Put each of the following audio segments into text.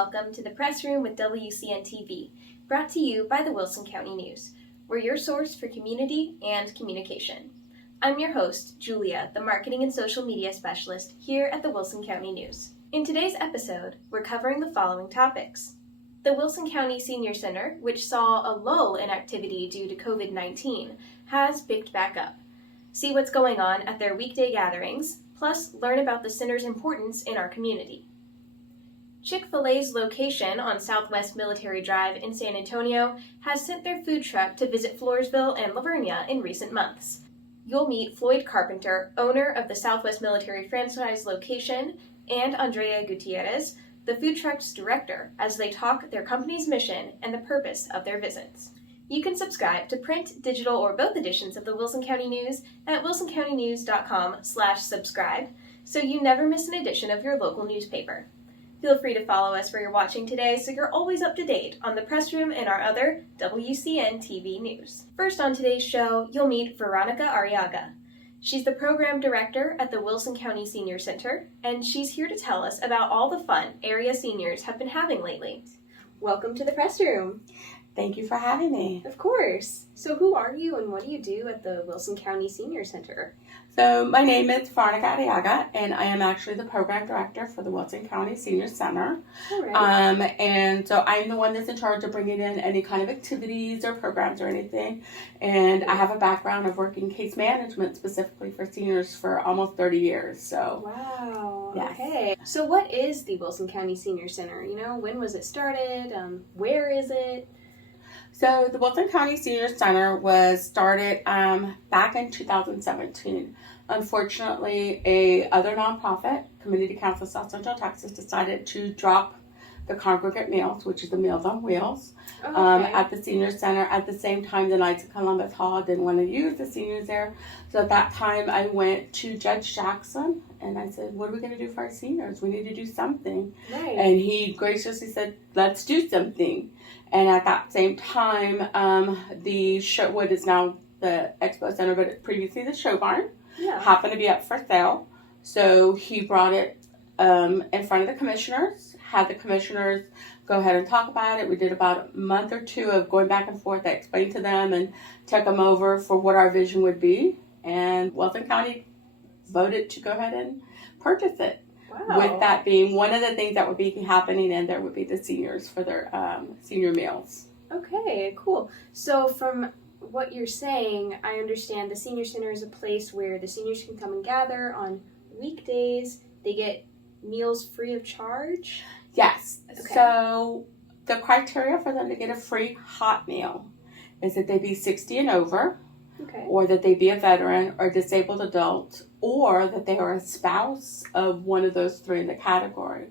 welcome to the Press Room with WCN-TV, brought to you by the Wilson County News. We're your source for community and communication. I'm your host, Julia, the Marketing and Social Media Specialist here at the Wilson County News. In today's episode, we're covering the following topics. The Wilson County Senior Center, which saw a lull in activity due to COVID-19, has picked back up. See what's going on at their weekday gatherings, plus learn about the center's importance in our community. Chick-fil-A's location on Southwest Military Drive in San Antonio has sent their food truck to visit Floresville and Lavernia in recent months. You'll meet Floyd Carpenter, owner of the Southwest Military franchise location, and Andrea Gutierrez, the food truck's director, as they talk their company's mission and the purpose of their visits. You can subscribe to print, digital, or both editions of the Wilson County News at wilsoncountynews.com/subscribe, so you never miss an edition of your local newspaper. Feel free to follow us where you're watching today so you're always up to date on the press room and our other WCN TV news. First on today's show, you'll meet Veronica Arriaga. She's the program director at the Wilson County Senior Center, and she's here to tell us about all the fun area seniors have been having lately. Welcome to the press room. Thank you for having me. Of course. So who are you and what do you do at the Wilson County Senior Center? So my name is Veronica Arriaga, and I am actually the program director for the Wilson County Senior Center. All right. And so I'm the one that's in charge of bringing in any kind of activities or programs or anything. And I have a background of working case management specifically for seniors for almost 30 years. So. Wow. Yes. Okay. So what is the Wilson County Senior Center? When was it started? Where is it? So the Wilson County Senior Center was started back in 2017. Unfortunately, other nonprofit, Community Council of South Central Texas, decided to drop the congregate meals, which is the Meals on Wheels, at the Senior Center. At the same time, the Knights of Columbus Hall didn't want to use the seniors there. So at that time, I went to Judge Jackson, and I said, what are we going to do for our seniors? We need to do something. Right. And he graciously said, let's do something. And at that same time, the show, what is now the Expo Center, but previously the show barn, happened to be up for sale. So he brought it in front of the commissioners, had the commissioners go ahead and talk about it. We did about a month or two of going back and forth. I explained to them and took them over for what our vision would be. And Wilson County voted to go ahead and purchase it. Wow. With that being one of the things that would be happening, and there would be the seniors for their senior meals. Okay, cool. So from what you're saying, I understand the Senior Center is a place where the seniors can come and gather on weekdays. They get meals free of charge? Yes. Okay. So the criteria for them to get a free hot meal is that they be 60 and over, or that they be a veteran or disabled adult, or that they are a spouse of one of those three in the category.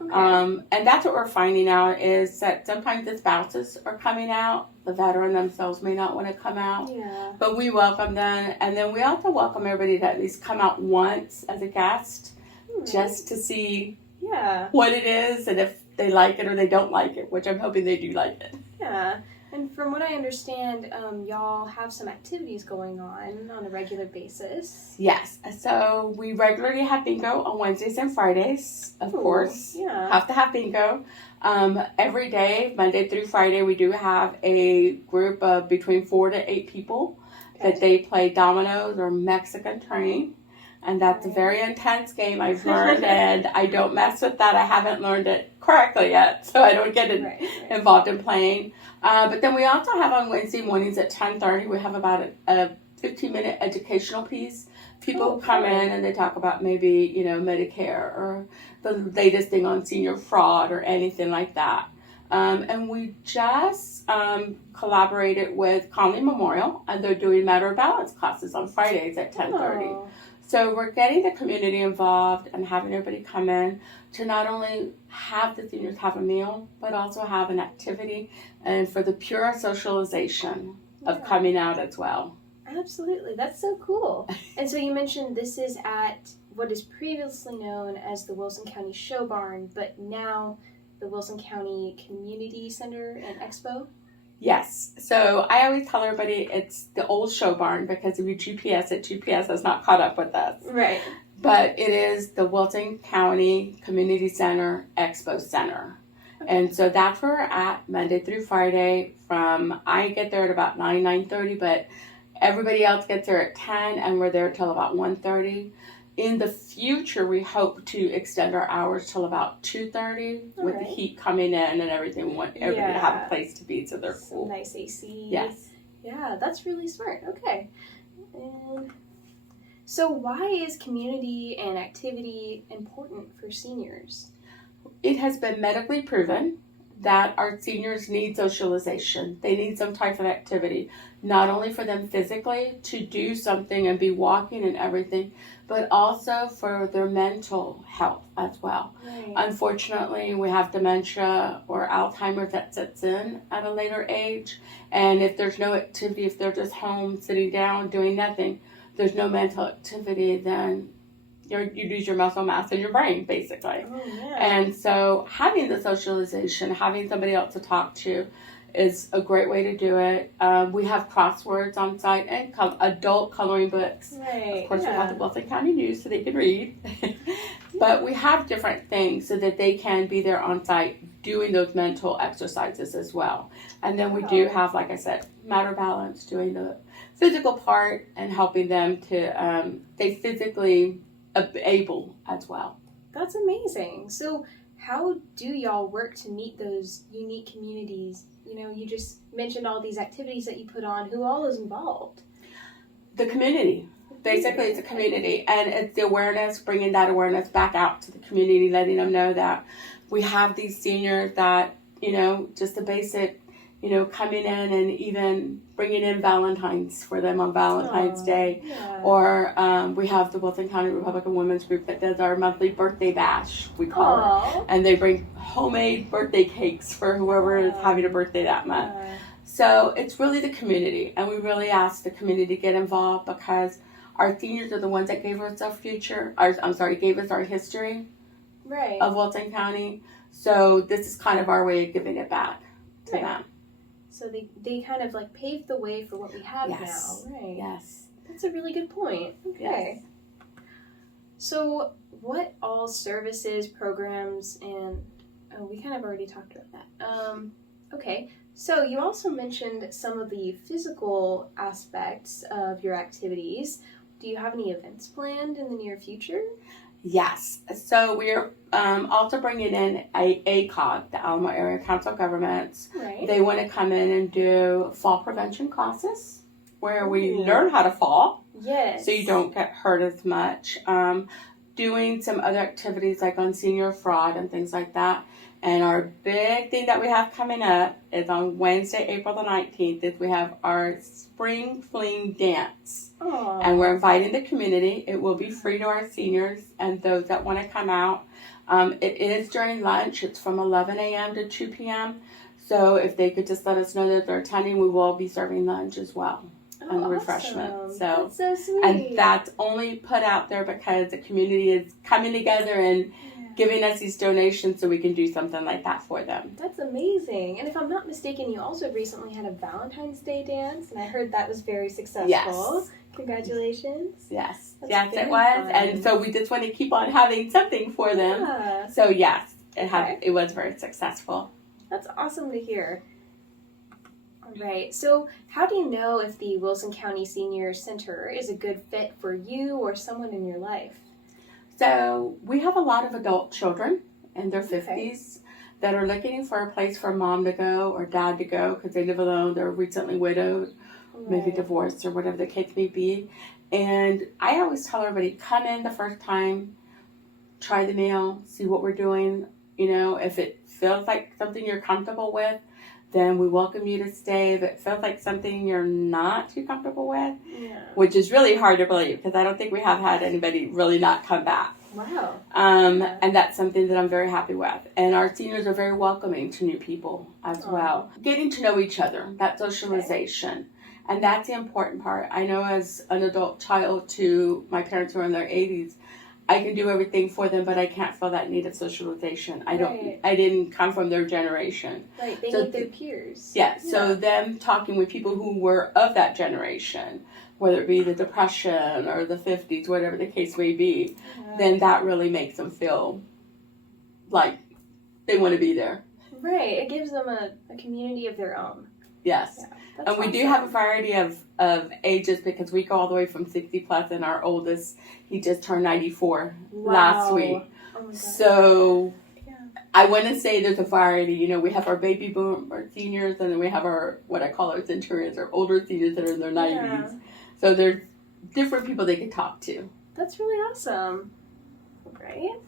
Okay. And that's what we're finding out is that sometimes the spouses are coming out. The veteran themselves may not want to come out. Yeah. But we welcome them. And then we also welcome everybody to at least come out once as a guest, just to see what it is and if they like it or they don't like it, which I'm hoping they do like it. Yeah. And from what I understand, y'all have some activities going on a regular basis. Yes. So we regularly have bingo on Wednesdays and Fridays, of course. Yeah. Have to have bingo. Every day, Monday through Friday, we do have a group of between 4 to 8 people that they play dominoes or Mexican train. And that's a very intense game, I've learned, and I don't mess with that. I haven't learned it correctly yet, so I don't get involved in playing. But then we also have on Wednesday mornings at 10:30, we have about a 15-minute educational piece. People come in and they talk about maybe, Medicare or the latest thing on senior fraud or anything like that. And we just collaborated with Conley Memorial, and they're doing Matter of Balance classes on Fridays at 10:30. Oh. So we're getting the community involved and having everybody come in to not only have the seniors have a meal, but also have an activity and for the pure socialization of coming out as well. Absolutely. That's so cool. And so you mentioned this is at what is previously known as the Wilson County Show Barn, but now the Wilson County Community Center and Expo? Yes. So I always tell everybody it's the old show barn because if you GPS it, GPS has not caught up with us. Right. But it is the Wilson County Community Center Expo Center. And so that's where we're at Monday through Friday. I get there at about 9:30, but everybody else gets there at 10, and we're there till about 1:30. In the future, we hope to extend our hours till about 2:30 with the heat coming in and everything. We want everybody to have a place to be, so they're cool. Nice AC. Yes. Yeah, that's really smart. Okay. And so why is community and activity important for seniors? It has been medically proven that our seniors need socialization. They need some type of activity, not only for them physically to do something and be walking and everything, but also for their mental health as well. Right. Unfortunately, we have dementia or Alzheimer's that sets in at a later age, and if there's no activity, if they're just home sitting down doing nothing, there's no mental activity, then you lose your muscle mass in your brain, basically. Oh, yeah. And so having the socialization, having somebody else to talk to is a great way to do it. We have crosswords on site and adult coloring books. Right. Of course, we have the Wilson County News so they can read. But we have different things so that they can be there on site doing those mental exercises as well. And then we do have, like I said, matter balance, doing the physical part and helping them to stay physically able as well. That's amazing. So how do y'all work to meet those unique communities? You know, you just mentioned all these activities that you put on. Who all is involved? The community. Basically, it's a community, and it's the awareness, bringing that awareness back out to the community, letting them know that we have these seniors that, just the basic, coming in and even bringing in Valentine's for them on Valentine's Day. Yeah. Or we have the Wilson County Republican Women's Group that does our monthly birthday bash, we call it. And they bring homemade birthday cakes for whoever is having a birthday that month. So it's really the community, and we really ask the community to get involved because our seniors are the ones that gave us our gave us our history of Wilson County. So this is kind of our way of giving it back to them. So they kind of like paved the way for what we have now, right? Yes. That's a really good point. Okay. Yes. So what all services, programs, and we kind of already talked about that. Okay. So you also mentioned some of the physical aspects of your activities. Do you have any events planned in the near future? Yes. So we're also bringing in ACOG, the Alamo Area Council of Governments. Right. They want to come in and do fall prevention classes where we learn how to fall. Yes. So you don't get hurt as much. Doing some other activities like on senior fraud and things like that. And our big thing that we have coming up is on Wednesday, April the 19th, is we have our Spring Fling Dance. Aww. And we're inviting the community. It will be free to our seniors and those that want to come out. It is during lunch. It's from 11 a.m. to 2 p.m. So if they could just let us know that they're attending, we will be serving lunch as well. And refreshments. So that's so sweet. And that's only put out there because the community is coming together and giving us these donations so we can do something like that for them. That's amazing. And if I'm not mistaken, you also recently had a Valentine's Day dance, and I heard that was very successful. Yes. Congratulations. Yes. That's yes, it was. Fun. And so we just want to keep on having something for them. Yeah. So yes, it was very successful. That's awesome to hear. All right. So how do you know if the Wilson County Senior Center is a good fit for you or someone in your life? So we have a lot of adult children in their 50s that are looking for a place for mom to go or dad to go because they live alone, they're recently widowed, maybe divorced or whatever the case may be. And I always tell everybody, come in the first time, try the meal, see what we're doing. If it feels like something you're comfortable with, then we welcome you to stay. If it feels like something you're not too comfortable with, which is really hard to believe because I don't think we have had anybody really not come back. Wow. And that's something that I'm very happy with. And our seniors are very welcoming to new people as well. Getting to know each other, that socialization. And that's the important part. I know as an adult child to my parents who are in their 80s, I can do everything for them, but I can't feel that need of socialization. I didn't come from their generation. Right, they need their peers. Yeah, so them talking with people who were of that generation, whether it be the Depression or the 50s, whatever the case may be, then that really makes them feel like they want to be there. Right. It gives them a community of their own. Yes. Yeah, And we do have a variety of ages because we go all the way from 60 plus, and our oldest, he just turned 94 last week. Oh my God. So I want to say there's a variety. You know, we have our baby boomer seniors, and then we have our, what I call our centurions, our older seniors that are in their 90s. Yeah. So there's different people they can talk to. That's really awesome. Right?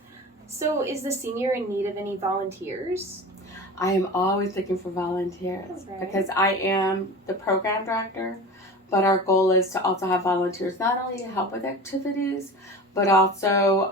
So is the senior in need of any volunteers? I am always looking for volunteers because I am the program director, but our goal is to also have volunteers not only to help with activities, but also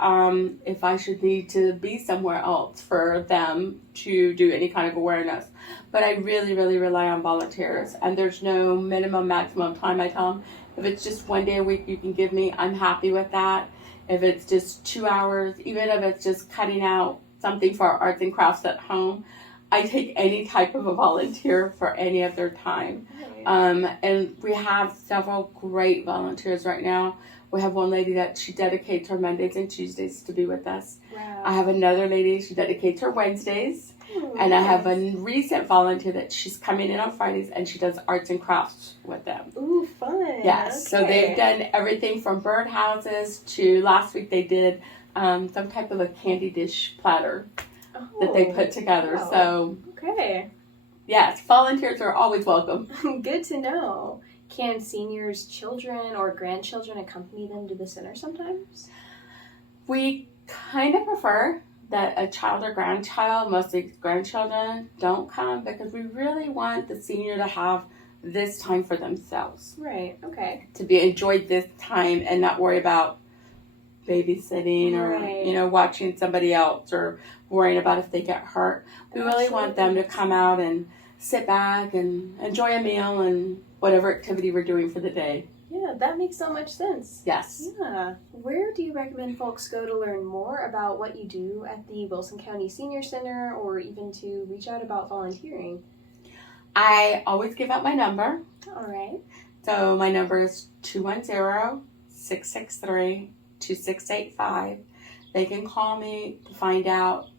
if I should need to be somewhere else for them to do any kind of awareness. But I really, really rely on volunteers, and there's no minimum, maximum time. I tell them, if it's just one day a week you can give me, I'm happy with that. If it's just 2 hours, even if it's just cutting out something for our arts and crafts at home, I take any type of a volunteer for any of their time. And we have several great volunteers right now. We have one lady that she dedicates her Mondays and Tuesdays to be with us. Wow. I have another lady, she dedicates her Wednesdays. And I have a recent volunteer that she's coming in on Fridays, and she does arts and crafts with them. Ooh, fun. Yes, so they've done everything from bird houses to last week they did some type of a candy dish platter that they put together. Wow. So, yes, volunteers are always welcome. Good to know. Can seniors' children or grandchildren accompany them to the center sometimes? We kind of prefer that a child or grandchild, mostly grandchildren, don't come because we really want the senior to have this time for themselves. Right, okay. To be enjoyed this time and not worry about babysitting or, watching somebody else or worrying about if they get hurt. We really want them to come out and sit back and enjoy a meal and whatever activity we're doing for the day. Yeah, that makes so much sense. Yes. Yeah. Where do you recommend folks go to learn more about what you do at the Wilson County Senior Center, or even to reach out about volunteering? I always give out my number. All right. So my number is 210-663-2685. They can call me to find out,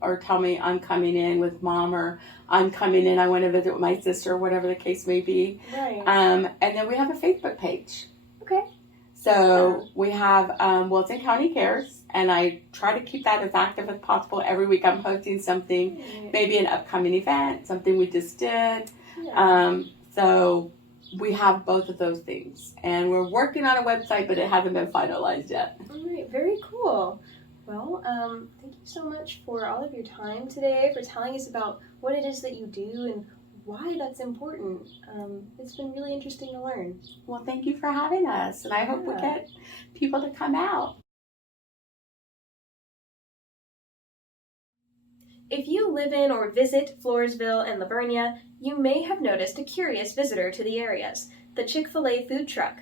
or tell me I'm coming in with mom, or I'm coming in, I want to visit with my sister, whatever the case may be. Right. And then we have a Facebook page. Okay. So we have Wilson County Cares, and I try to keep that as active as possible. Every week I'm posting something, maybe an upcoming event, something we just did. Yeah. So we have both of those things. And we're working on a website, but it hasn't been finalized yet. All right. Very cool. Well, thank you so much for all of your time today, for telling us about what it is that you do and why that's important. It's been really interesting to learn. Well, thank you for having us, and I hope we get people to come out. If you live in or visit Floresville and Livonia, you may have noticed a curious visitor to the areas, the Chick-fil-A food truck.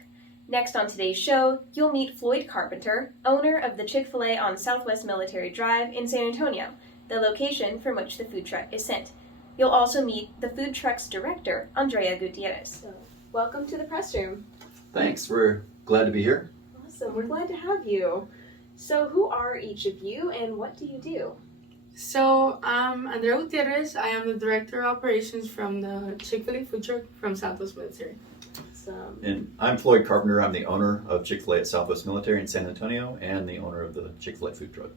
Next on today's show, you'll meet Floyd Carpenter, owner of the Chick-fil-A on Southwest Military Drive in San Antonio, the location from which the food truck is sent. You'll also meet the food truck's director, Andrea Gutierrez. So, welcome to the press room. Thanks. We're glad to be here. Awesome. We're glad to have you. So, who are each of you and what do you do? So, I'm Andrea Gutierrez. I am the Director of Operations from the Chick-fil-A food truck from Southwest Military. Awesome. And I'm Floyd Carpenter. I'm the owner of Chick-fil-A at Southwest Military in San Antonio and the owner of the Chick-fil-A food truck.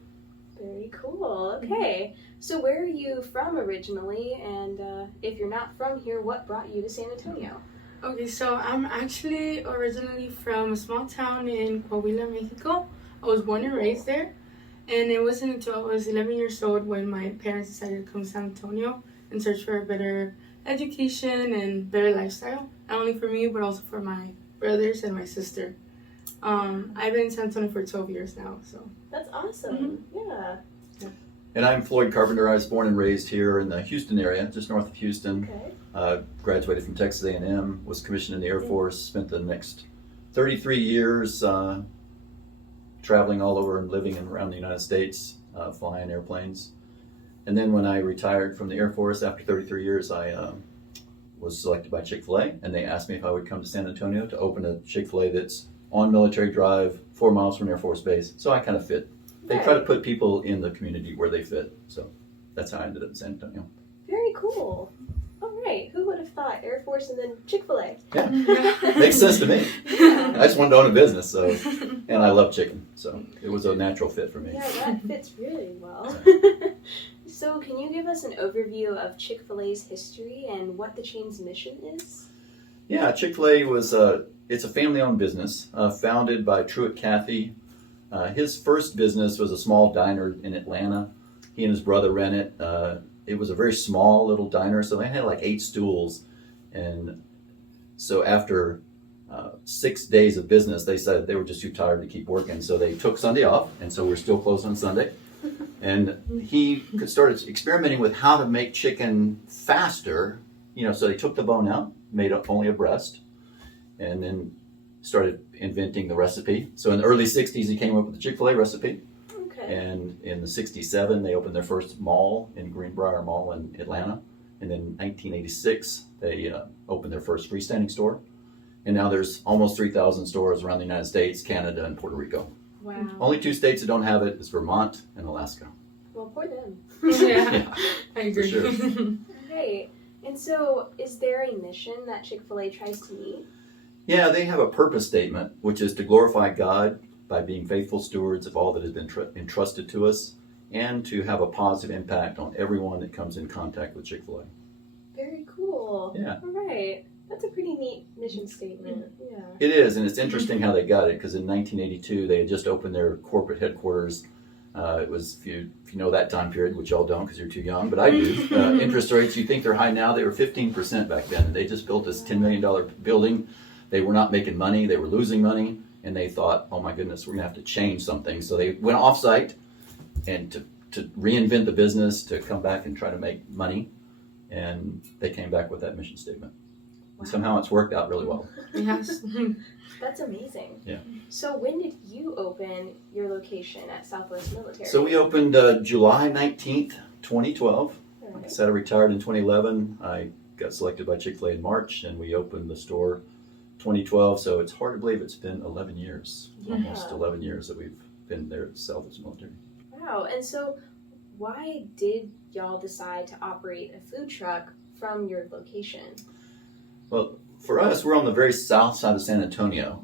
Very cool. Okay. So where are you from originally? And if you're not from here, what brought you to San Antonio? Okay, so I'm actually originally from a small town in Coahuila, Mexico. I was born and raised there. And it wasn't until I was 11 years old when my parents decided to come to San Antonio and search for a better education and better lifestyle. Not only for me, but also for my brothers and my sister. I've been in San Antonio for 12 years now, so. That's awesome. Yeah. And I'm Floyd Carpenter. I was born and raised here in the Houston area, just north of Houston. Okay. Graduated from Texas A&M, was commissioned in the Air Force, spent the next 33 years traveling all over and living around the United States, flying airplanes. And then when I retired from the Air Force after 33 years, I was selected by Chick-fil-A, and they asked me if I would come to San Antonio to open a Chick-fil-A that's on Military Drive, 4 miles from Air Force Base. So I kind of fit. They try to put people in the community where they fit. So that's how I ended up in San Antonio. cool. All right. Who would have thought Air Force and then Chick-fil-A? Yeah, makes sense to me. Yeah. I just wanted to own a business, so, and I love chicken, so it was a natural fit for me. Yeah, that fits really well. So can you give us an overview of Chick-fil-A's history and what the chain's mission is? Yeah, Chick-fil-A it's a family-owned business founded by Truett Cathy. His first business was a small diner in Atlanta. He and his brother ran it. It was a very small little diner, so they had like 8 stools. And so after 6 days of business, they said they were just too tired to keep working. So they took Sunday off, and so we're still closed on Sunday. And he started experimenting with how to make chicken faster. So they took the bone out, made up only a breast, and then started inventing the recipe. So in the early 60s, he came up with the Chick-fil-A recipe. Okay. And in the 67, they opened their first mall in Greenbrier Mall in Atlanta. And then in 1986, they opened their first freestanding store. And now there's almost 3,000 stores around the United States, Canada, and Puerto Rico. Wow. Only 2 states that don't have it is Vermont and Alaska. Well, poor them. Yeah, I agree. For sure. Right. And so is there a mission that Chick-fil-A tries to meet? Yeah, they have a purpose statement, which is to glorify God by being faithful stewards of all that has been entrusted to us, and to have a positive impact on everyone that comes in contact with Chick-fil-A. Very cool. Yeah. All right. That's a pretty neat mission statement. Yeah. It is, and it's interesting how they got it, because in 1982, they had just opened their corporate headquarters. It was, if you know that time period, which y'all don't because you're too young, but I do. Interest rates, you think they're high now, they were 15% back then. They just built this $10 million building. They were not making money, they were losing money, and they thought, oh my goodness, we're going to have to change something. So they went off-site and to reinvent the business, to come back and try to make money, and they came back with that mission statement. Wow. And somehow it's worked out really well. Yes. That's amazing. Yeah. So when did you open your location at Southwest Military? So we opened July 19th, 2012. All Like I right. said, I retired in 2011. I got selected by Chick-fil-A in March, and we opened the store 2012. So it's hard to believe it's been 11 years, almost Yeah. 11 years that we've been there at Southwest Military. Wow. And so why did y'all decide to operate a food truck from your location? Well, for us, we're on the very south side of San Antonio.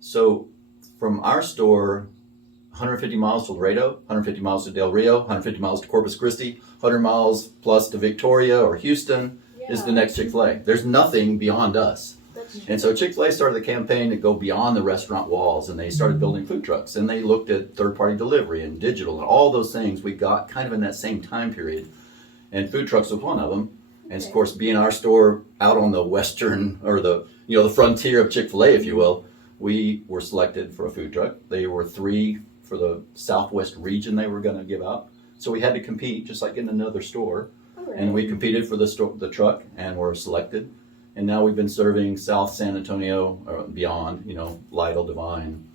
So from our store, 150 miles to Laredo, 150 miles to Del Rio, 150 miles to Corpus Christi, 100 miles plus to Victoria or Houston is the next Chick-fil-A. There's nothing beyond us. That's true. And so Chick-fil-A started the campaign to go beyond the restaurant walls, and they started building food trucks, and they looked at third-party delivery and digital and all those things we got kind of in that same time period. And food trucks was one of them. And of course, being our store out on the western, or the frontier of Chick-fil-A, if you will, we were selected for a food truck. They were 3 for the Southwest region they were going to give out. So we had to compete, just like in another store. All right. And we competed for the truck, and were selected. And now we've been serving South San Antonio or beyond, Lytle, Divine,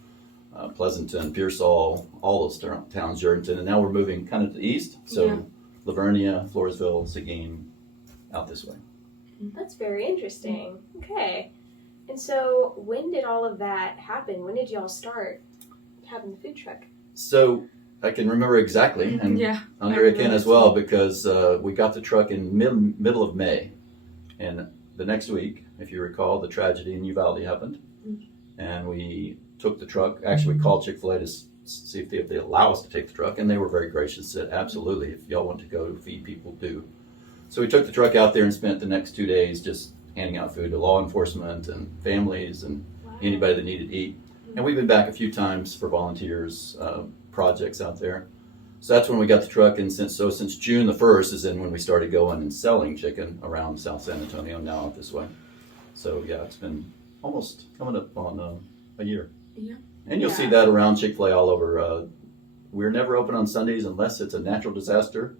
Pleasanton, Pearsall, all those towns, Jerrington. And now we're moving kind of to the east. So Yeah. Lavernia, Floresville, Seguin, out this way. That's very interesting. Okay. And so when did all of that happen? When did y'all start having the food truck? So I can remember exactly, and Yeah. Andrea can as well, because we got the truck in middle of May. And the next week, if you recall, the tragedy in Uvalde happened. And we took the truck. Actually, we called Chick-fil-A to see if they allow us to take the truck. And they were very gracious, said, absolutely, if y'all want to go feed people, do. So we took the truck out there and spent the next 2 days just handing out food to law enforcement and families and anybody that needed to eat. And we've been back a few times for volunteers, projects out there. So that's when we got the truck, and since June the 1st is then when we started going and selling chicken around South San Antonio, now out this way. So yeah, it's been almost coming up on a year. Yeah. And you'll see that around Chick-fil-A all over. We're never open on Sundays unless it's a natural disaster.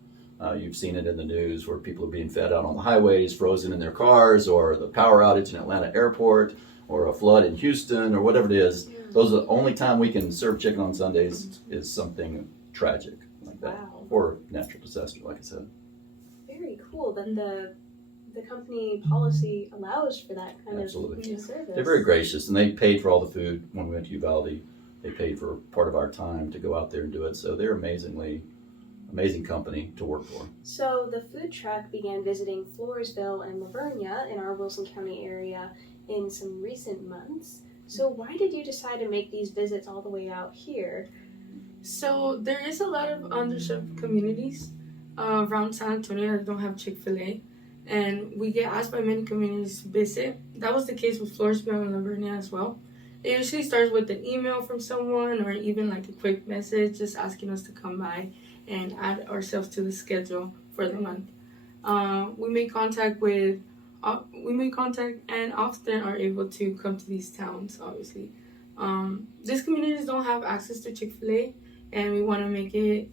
You've seen it in the news where people are being fed out on the highways, frozen in their cars, or the power outage in Atlanta airport, or a flood in Houston, or whatever it is. Yeah. Those are the only time we can serve chicken on Sundays is something tragic like that. Wow. Or natural disaster, like I said. Very cool that the company policy allows for that kind Absolutely. of service. They're very gracious, and they paid for all the food when we went to Uvalde. They paid for part of our time to go out there and do it. So they're amazingly amazing company to work for. So the food truck began visiting Floresville and Lavernia in our Wilson County area in some recent months. So why did you decide to make these visits all the way out here? So there is a lot of underserved communities around San Antonio that don't have Chick-fil-A, and we get asked by many communities to visit. That was the case with Floresville and Lavernia as well. It usually starts with an email from someone or even like a quick message just asking us to come by and add ourselves to the schedule for the month. We make contact and often are able to come to these towns, obviously. These communities don't have access to Chick-fil-A, and we want to make it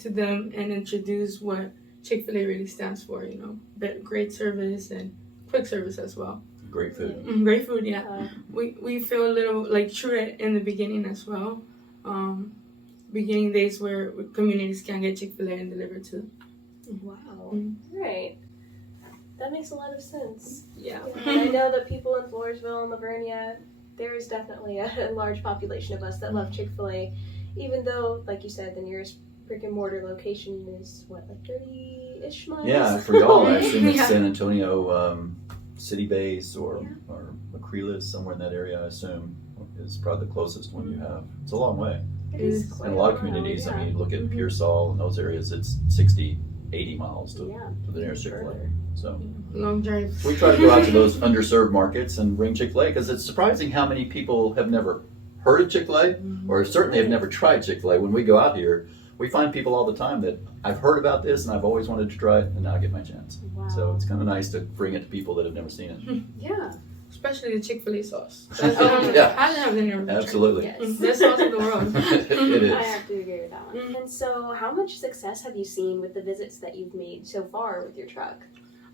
to them and introduce what Chick-fil-A really stands for, great service and quick service as well. Great food. Great food, yeah. We feel a little like true in the beginning as well. Beginning days where communities can get Chick-fil-A and delivered to them. Wow. Right. That makes a lot of sense. Yeah. And I know that people in Floresville and Lavernia, there is definitely a large population of us that love Chick-fil-A, even though, like you said, the nearest brick and mortar location is, like 30-ish miles? Yeah, for y'all, I assume it's Yeah. San Antonio City Base or Acrelis, somewhere in that area, I assume, is probably the closest one you have. It's a long way. It is quite And a lot of while, communities, yeah. I mean, look at Pearsall and those areas, it's 60, 80 miles to the nearest Chick-fil-A. further. So Long drive. we try to go out to those underserved markets and bring Chick-fil-A, because it's surprising how many people have never heard of Chick-fil-A, or certainly have never tried Chick-fil-A. When we go out here, we find people all the time that I've heard about this and I've always wanted to try it, and now I get my chance. Wow. So it's kind of nice to bring it to people that have never seen it. Yeah. Especially the Chick-fil-A sauce. Yeah. I don't have the never tried. Absolutely. Yes. Best sauce in the world. It is. I have to agree with that one. And so, how much success have you seen with the visits that you've made so far with your truck?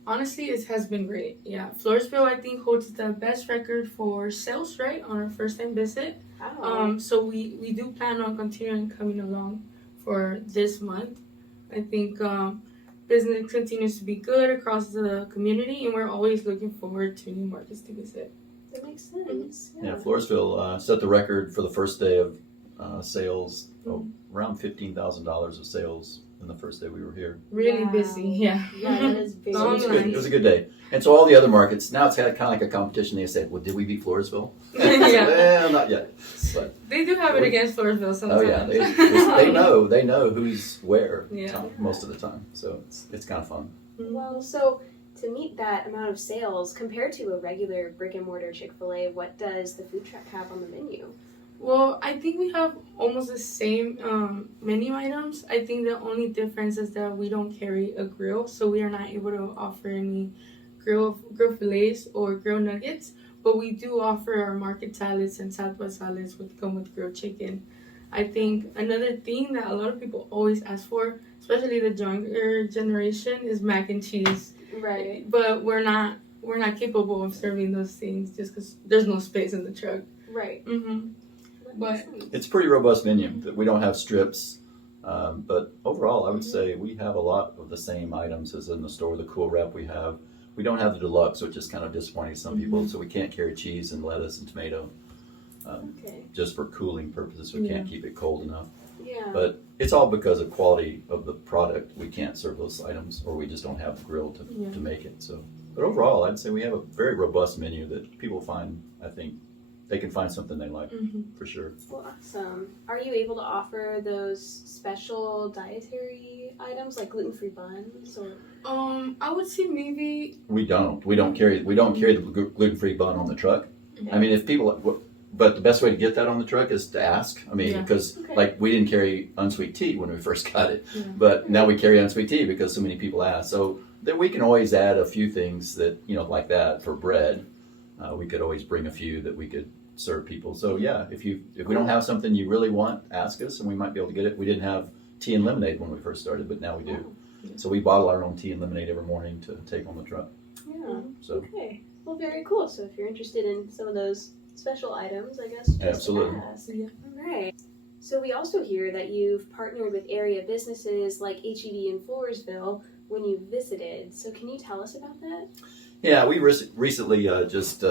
Honestly, it has been great. Yeah, Floresville, I think, holds the best record for sales, right, on our first time visit. Wow. So we do plan on continuing coming along for this month. I think business continues to be good across the community, and we're always looking forward to new markets to visit. That makes sense. Yeah, Floresville set the record for the first day of sales, around $15,000 of sales in the first day we were here. Really Wow. busy, yeah. Yeah, that is very So it was Long good. lines. It was a good day. And so all the other markets, now it's kind of like a competition. They say, well, did we beat Floresville? Yeah. Well, not yet. But They do have it against Floresville sometimes. oh yeah, they know who's where Yeah. most of the time. So it's kind of fun. Well, so to meet that amount of sales compared to a regular brick and mortar Chick-fil-A, what does the food truck have on the menu? Well, I think we have almost the same menu items. I think the only difference is that we don't carry a grill, so we are not able to offer any grill fillets or grill nuggets. But we do offer our market salads and Southwest salads which come with grilled chicken. I think another thing that a lot of people always ask for, especially the younger generation, is mac and cheese. Right. But we're not capable of serving those things just because there's no space in the truck. Right. Mm-hmm. But It's a pretty robust menu. We don't have strips, but overall, I would say we have a lot of the same items as in the store. The Cool Wrap we have. We don't have the deluxe, which is kind of disappointing to some people. So we can't carry cheese and lettuce and tomato Okay. just for cooling purposes. We can't keep it cold enough. Yeah. But it's all because of quality of the product. We can't serve those items, or we just don't have the grill to make it. So, but overall, I'd say we have a very robust menu that people find. I think they can find something they like for sure. Well, awesome. Are you able to offer those special dietary items like gluten-free buns or? I would say maybe. We don't carry the gluten-free bun on the truck. I mean, if people, but the best way to get that on the truck is to ask. I mean, because like we didn't carry unsweet tea when we first got it, but now we carry unsweet tea because so many people ask. So then we can always add a few things that like that for bread. We could always bring a few that we could serve people. So yeah, if we don't have something you really want, ask us and we might be able to get it. We didn't have tea and lemonade when we first started, but now we do. So we bottle our own tea and lemonade every morning to take on the truck. Yeah. So Okay. Well, very cool. So if you're interested in some of those special items, I guess just Absolutely. ask. Yeah. All right. So we also hear that you've partnered with area businesses like HEB in Floresville when you visited. So can you tell us about that? Yeah, we recently just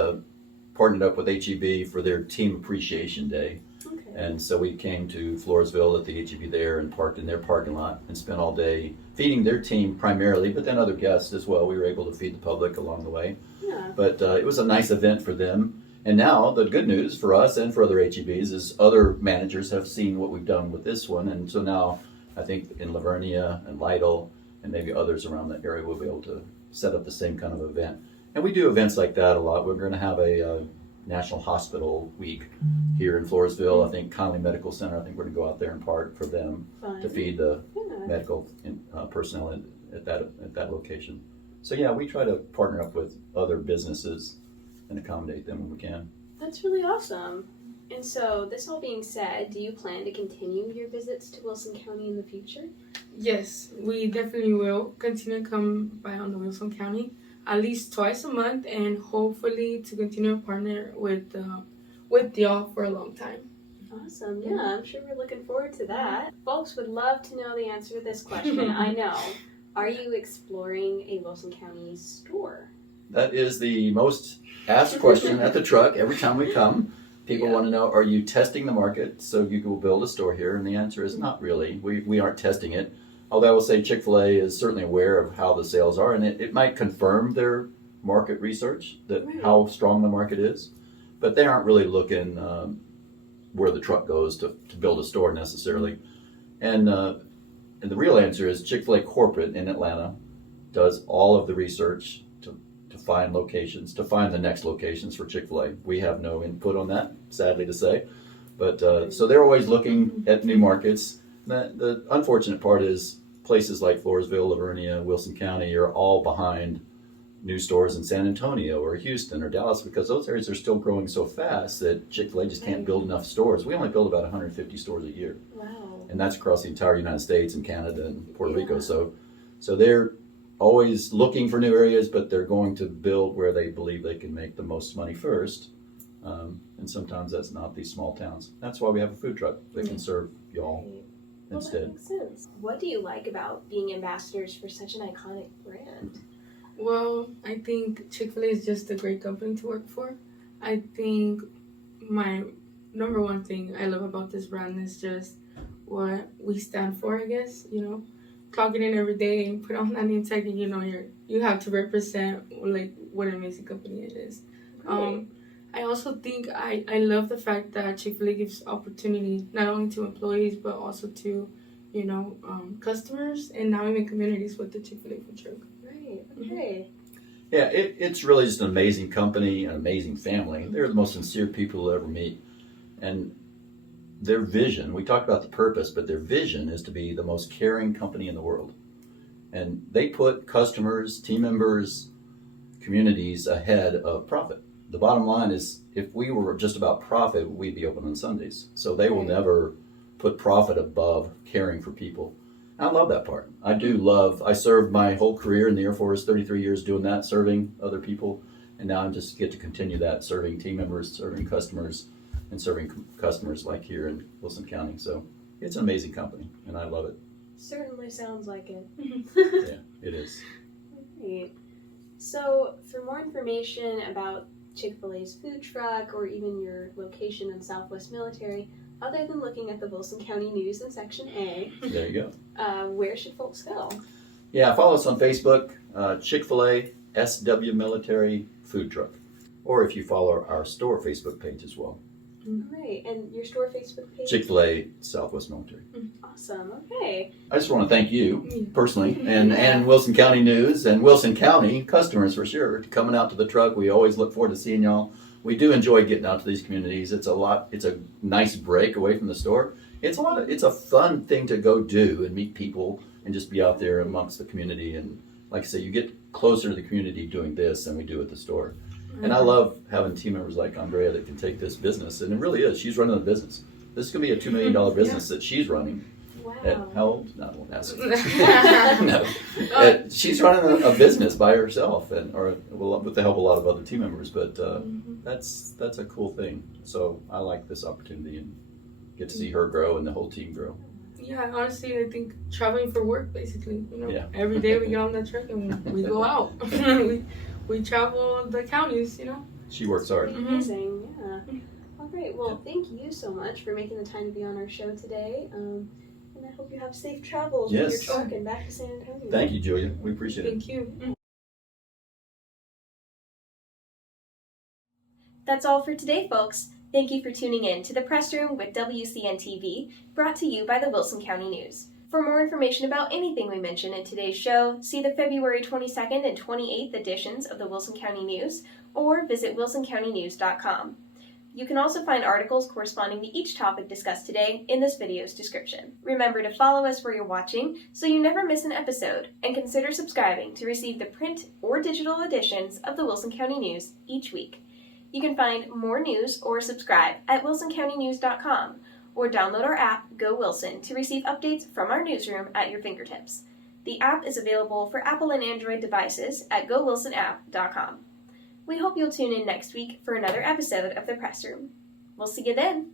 partnered up with HEB for their Team Appreciation Day. Okay. And so we came to Floresville at the HEB there and parked in their parking lot and spent all day feeding their team primarily, but then other guests as well. We were able to feed the public along the way. Yeah. But it was a nice event for them. And now the good news for us and for other HEBs is other managers have seen what we've done with this one. And so now I think in Lavernia and Lytle and maybe others around the area will be able to set up the same kind of event. And we do events like that a lot. We're going to have a National Hospital Week here in Floresville. I think Conley Medical Center, I think we're going to go out there and park for them to feed the medical personnel at that location. So yeah, we try to partner up with other businesses and accommodate them when we can. That's really awesome. And so, this all being said, do you plan to continue your visits to Wilson County in the future? Yes, we definitely will continue to come by on the Wilson County at least twice a month, and hopefully to continue to partner with y'all for a long time. Awesome. Yeah, I'm sure we're looking forward to that. Folks would love to know the answer to this question. I know. Are you exploring a Wilson County store? That is the most asked question at the truck every time we come. People want to know, are you testing the market so you will build a store here? And the answer is not really. We aren't testing it. Although I will say Chick-fil-A is certainly aware of how the sales are, and it might confirm their market research, that how strong the market is. But they aren't really looking where the truck goes to build a store necessarily. And the real answer is Chick-fil-A corporate in Atlanta does all of the research to find locations, to find the next locations for Chick-fil-A. We have no input on that, sadly to say. But so they're always looking at new markets. The unfortunate part is places like Floresville, Lavernia, Wilson County are all behind new stores in San Antonio or Houston or Dallas, because those areas are still growing so fast that Chick-fil-A just can't build enough stores. We only build about 150 stores a year. Wow. And that's across the entire United States and Canada and Puerto Rico. So they're always looking for new areas, but they're going to build where they believe they can make the most money first. And sometimes that's not these small towns. That's why we have a food truck that can serve y'all instead. That makes sense. What do you like about being ambassadors for such an iconic brand? Well, I think Chick-fil-A is just a great company to work for. I think my number one thing I love about this brand is just what we stand for, I guess, clocking in every day and put on that name tag, and you have to represent like what an amazing company it is. Right. I also think I love the fact that Chick-fil-A gives opportunity not only to employees but also to customers, and now even communities with the Chick-fil-A food truck. Right. Okay. Yeah, it's really just an amazing company, an amazing family. They're the most sincere people you'll ever meet. And their vision, we talked about the purpose, but their vision is to be the most caring company in the world. And they put customers, team members, communities ahead of profit. The bottom line is, if we were just about profit, we'd be open on Sundays. So they will never put profit above caring for people. And I love that part. I served my whole career in the Air Force, 33 years doing that, serving other people. And now I just get to continue that, serving team members, serving customers, and serving customers like here in Wilson County. So it's an amazing company, and I love it. Certainly sounds like it. Yeah, it is. Great. So, for more information about Chick-fil-A's food truck or even your location in Southwest Military, other than looking at the Wilson County News in Section A, There you go. Where should folks go? Yeah, follow us on Facebook, Chick-fil-A SW Military Food Truck. Or if you follow our store Facebook page as well. Right, and your store Facebook page? Chick-fil-A Southwest Military. Awesome, okay. I just want to thank you personally and Wilson County News and Wilson County customers for sure coming out to the truck. We always look forward to seeing y'all. We do enjoy getting out to these communities. It's a nice break away from the store. It's a fun thing to go do and meet people and just be out there amongst the community. And like I say, you get closer to the community doing this than we do at the store. And I love having team members like Andrea that can take this business, and it really is. She's running a business. This is going to be a $2 million business that she's running. Wow. At how old? No, I won't ask her. No. She's running a business by herself, or with the help of a lot of other team members. But that's a cool thing. So I like this opportunity and get to see her grow and the whole team grow. Yeah, honestly, I think traveling for work, basically. Every day we get on that truck and we go out. we travel the counties. She works hard. Amazing, yeah. right. Well, thank you so much for making the time to be on our show today. And I hope you have safe travels with your Yes. truck and back to San Antonio. Thank you, Julia. We appreciate it. Thank you. That's all for today, folks. Thank you for tuning in to the Press Room with WCN-TV, brought to you by the Wilson County News. For more information about anything we mentioned in today's show, see the February 22nd and 28th editions of the Wilson County News, or visit wilsoncountynews.com. You can also find articles corresponding to each topic discussed today in this video's description. Remember to follow us where you're watching so you never miss an episode, and consider subscribing to receive the print or digital editions of the Wilson County News each week. You can find more news or subscribe at wilsoncountynews.com, or download our app, Go Wilson, to receive updates from our newsroom at your fingertips. The app is available for Apple and Android devices at gowilsonapp.com. We hope you'll tune in next week for another episode of The Press Room. We'll see you then.